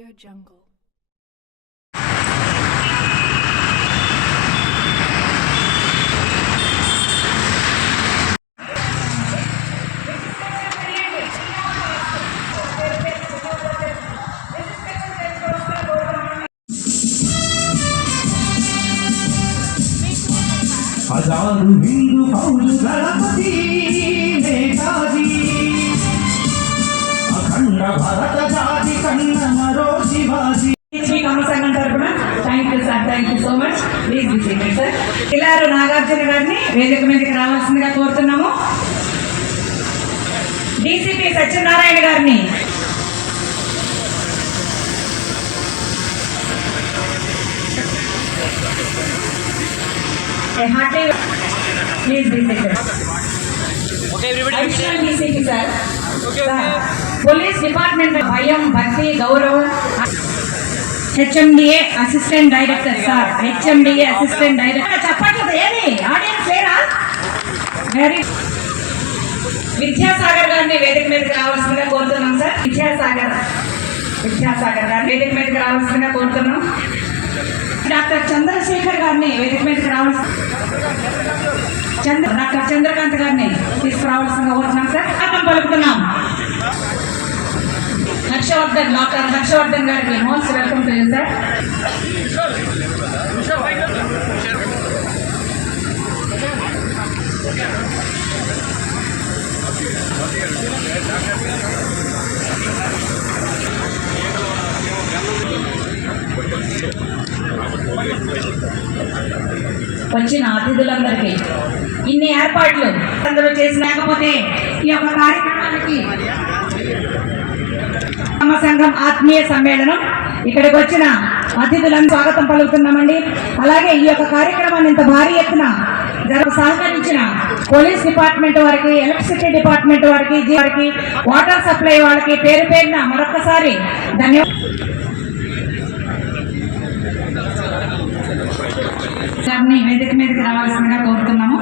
AudioJungle. हजारों हिंदू फौज दलपति नेताजी अखंड भारत जाति कन्नमरो शिवाजी సంఘం తరపున thank you sir, thank you so much. Please visit sir. Kilaru Nagarjuna గారిని వేదిక మీదకి రావాల్సిందిగా కోరుతున్నాము. డీసీపీ సత్యనారాయణ గారిని please visit additional DCP sir. Police department భయం, భక్తి, గౌరవం. HMDA assistant director sir, HMDA assistant director. చెప్పట్లేదు ఏది ఆడియన్స్ లేరా? వెరీ విద్యాసాగర్ గారిని వేదిక మీదకి రావాల్సిందిగా కోరుతున్నాం సార్. విద్యాసాగర్ గారిని వేదిక మీదకి రావాల్సిందిగా కోరుతున్నాం. డాక్టర్ చంద్రశేఖర్ గారిని వేదిక మీదకి రావాల్సి డాక్టర్ చంద్రకాంత్ గారిని తీసుకురావాల్సిందిగా కోరుతున్నాం సార్. స్వాగతం పలుకుతున్నాం. హర్షవర్ధన్, డాక్టర్ హర్షవర్ధన్ గారికి most welcome to you sir. వచ్చిన అతిథులందరికీ ఇన్ని ఏర్పాట్లు అందరూ చేసినకపోతే ఈ యొక్క కార్యక్రమానికి సంఘం ఆత్మీయ సమ్మేళనం ఇక్కడికి వచ్చిన అతిథులను స్వాగతం పలుకుతున్నామండి. అలాగే ఈ యొక్క కార్యక్రమాన్ని ఇంత భారీ ఎత్తున సహకరించిన పోలీస్ డిపార్ట్మెంట్ వారికి, ఎలక్ట్రిసిటీ డిపార్ట్మెంట్ వారికి, వాటర్ సప్లై వాళ్ళకి పేరు పేరున మరొకసారి ధన్యవాదాలు. వేదిక మీదకి రావాల్సిందిగా కోరుతున్నాము.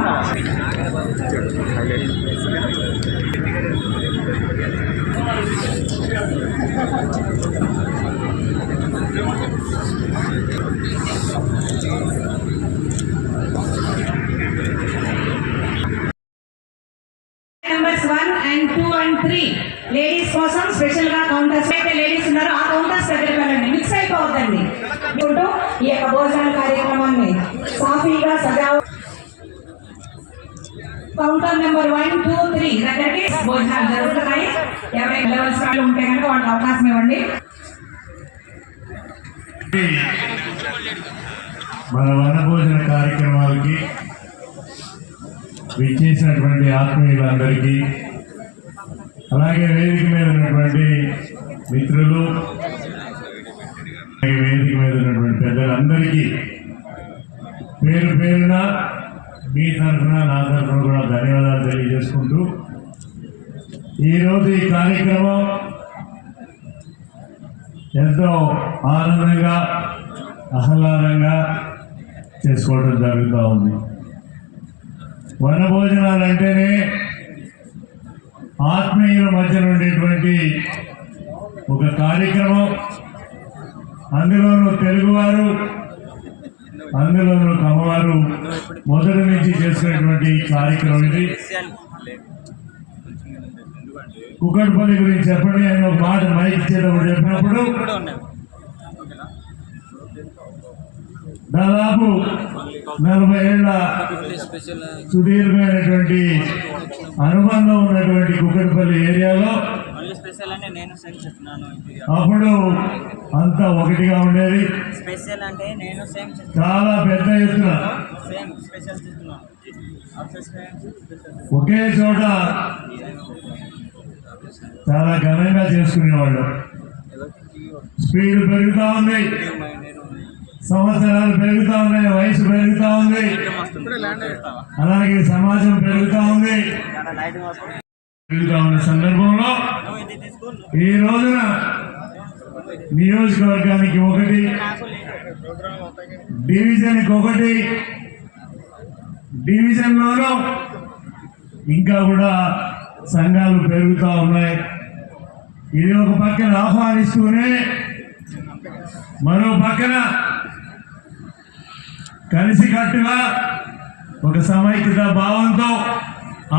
నెంబర్స్ 1 and 2 and 3 లేడీస్ కోసం స్పెషల్ గా కౌంటర్స్ అయితే లేడీస్ ఉన్నారో ఆ కౌంటర్స్ దగ్గరికి వెళ్ళండి, మిక్స్ అయిపోవద్దండి. ఈ యొక్క భోజన కార్యక్రమాన్ని సాఫీగా సజా కౌంటర్ నెంబర్ 1, 2, 3 దగ్గరికి భోజనాలు జరుగుతున్నాయి. ఎవరైనా లెవెల్స్ ఉంటే కనుక వాళ్ళకి అవకాశం ఇవ్వండి. మన వనభోజన కార్యక్రమాలకి విచ్చేసినటువంటి ఆత్మీయులందరికీ, అలాగే వేదిక మీద ఉన్నటువంటి మిత్రులు, వేదిక మీద ఉన్నటువంటి పెద్దలందరికీ పేరు పేరున మీ తరఫున నా తరఫున కూడా ధన్యవాదాలు తెలియజేసుకుంటూ, ఈరోజు ఈ కార్యక్రమం ఎంతో ఆనందంగా ఆహ్లాదంగా చేసుకోవడం జరుగుతూ ఉంది. వనభోజనాలు అంటేనే ఆత్మీయుల మధ్య ఉండేటువంటి ఒక కార్యక్రమం. అందులోనూ తెలుగువారు, అందులోనూ కమ్మవారు మొదటి నుంచి చేసుకునేటువంటి కార్యక్రమం ఇది. కుక్కడపల్లి గురించి చెప్పండి అని ఒక మాట మైక్ ఇచ్చేటప్పుడు చెప్పినప్పుడు దాదాపు 40 ఏళ్ల సుదీర్ఘమైనటువంటి అనుబంధం ఉన్నటువంటి కుక్కడపల్లి ఏరియాలో అప్పుడు అంతా ఒకటిగా ఉండేది. చాలా పెద్ద ఎత్తున ఒకే చోట చాలా ఘనంగా చేసుకునేవాళ్ళు. స్పీడ్ పెరుగుతూ ఉంది, సంవత్సరాలు పెరుగుతూ ఉన్నాయి, వయసు పెరుగుతూ ఉంది, అలాగే సమాజం పెరుగుతూ ఉంది. పెరుగుతూ ఉన్న సందర్భంలో ఈ రోజున నియోజకవర్గానికి 1, డివిజన్కి 1, డివిజన్లోనూ ఇంకా కూడా సంఘాలు పెరుగుతూ ఉన్నాయి. ఇది ఒక పక్కన ఆహ్వానిస్తూనే మరో పక్కన కలిసికట్టుగా ఒక సమైక్యత భావంతో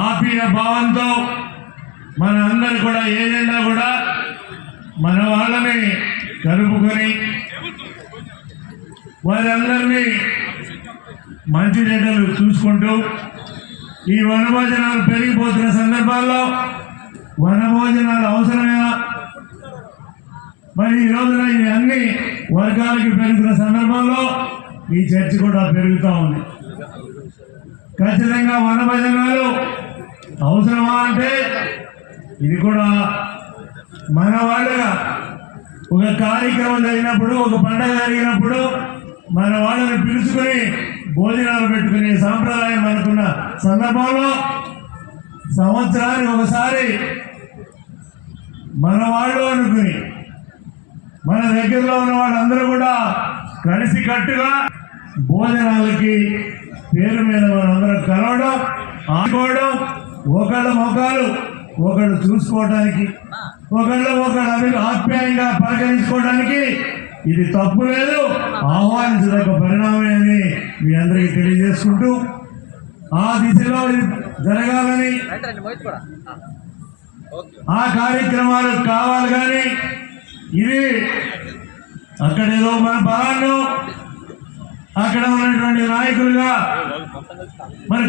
ఆత్మీయ భావంతో మన అందరు కూడా ఏదైనా కూడా మన వాళ్ళని కలుపుకొని వారందరినీ మంచి చెడ్డలు చూసుకుంటూ ఈ వనభోజనాలు పెరిగిపోతున్న సందర్భాల్లో వనభోజనాలు అవసరమేనా, మరి ఈ రోజున ఇది అన్ని వర్గాలకి పెరుగుతున్న సందర్భంలో ఈ చర్చ కూడా పెరుగుతూ ఉంది. ఖచ్చితంగా వనభోజనాలు అవసరమా అంటే ఇది కూడా మన వాళ్ళగా ఒక కార్యక్రమం జరిగినప్పుడు, ఒక పండగ జరిగినప్పుడు మన వాళ్ళని పిలుచుకొని భోజనాలు పెట్టుకునే సాంప్రదాయం మనకున్న సందర్భంలో సంవత్సరానికి ఒకసారి మన వాళ్ళు అనుకుని మన దగ్గరలో ఉన్న వాళ్ళందరూ కూడా కలిసి కట్టుగా భోజనాలకి పేరు మీద మనందరం కలవడం, ఆడుకోవడం, ఒకళ్ళ ముఖాలు ఒకళ్ళు చూసుకోవడానికి, ఒకళ్ళు ఆప్యాయంగా పలకరించుకోవడానికి ఇది తప్పు లేదు, ఆహ్వానించదగ్గ పరిణామమే అని మీ అందరికీ తెలియజేసుకుంటూ ఆ దిశలో ఇది జరగాలని ఆ కార్యక్రమాలు కావాలి. కానీ ఇది అక్కడేదో మన బలాన్ని అక్కడ ఉన్నటువంటి నాయకులుగా మరి